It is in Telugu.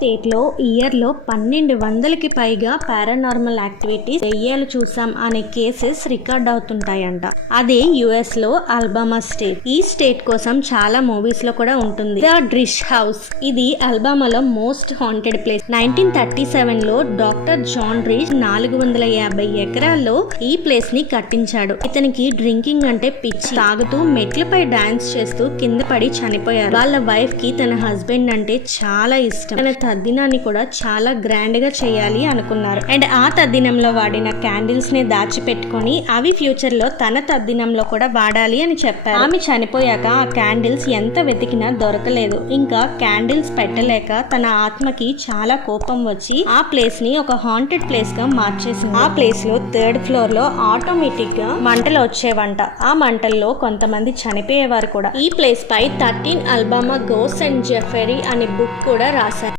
స్టేట్ లో ఇయర్ లో 1200కి పైగా పారానార్మల్ యాక్టివిటీస్ దెయ్యాలు చూసాం అనే కేసెస్ రికార్డ్ అవుతుంటాయంట. అదే యుఎస్ లో అల్బామా స్టేట్. ఈ స్టేట్ కోసం చాలా మూవీస్ లో కూడా ఉంటుంది. ద డ్రిష్ హౌస్, ఇది అల్బామాలో మోస్ట్ హాంటెడ్ ప్లేస్. 1937 లో డాక్టర్ జాన్ రిష్ 450 ఎకరాల్లో ఈ ప్లేస్ ని కట్టించాడు. ఇతనికి డ్రింకింగ్ అంటే పిచ్చి. తాగుతూ మెట్లపై డాన్స్ చేస్తూ కింద పడి చనిపోయారు. వాళ్ళ వైఫ్ కి తన హస్బెండ్ అంటే చాలా ఇష్టం. తన తద్దినాన్ని కూడా చాలా గ్రాండ్ గా చేయాలి అనుకున్నారు. అండ్ ఆ తద్దినంలో వాడిన క్యాండిల్స్ ని దాచిపెట్టుకొని అవి ఫ్యూచర్ లో తన తద్దినంలో కూడా వాడాలి అని చెప్పారు. ఆమె చనిపోయాక ఆ క్యాండిల్స్ ఎంత వెతికినా దొరకలేదు. ఇంకా క్యాండిల్స్ పెట్టలేక తన ఆత్మకి చాలా కోపం వచ్చి ఆ ప్లేస్ ని ఒక హాంటెడ్ ప్లేస్ గా మార్చేసింది. ఆ ప్లేస్ లో 3rd ఫ్లోర్ లో ఆటోమేటిక్ గా మంటలు వచ్చేవంట. ఆ మంటల్లో కొంతమంది చనిపోయేవారు కూడా. ఈ ప్లేస్ పై 13 అల్బామా గోస్ట్ అండ్ జెఫెరీ అనే బుక్ కూడా రాశారు.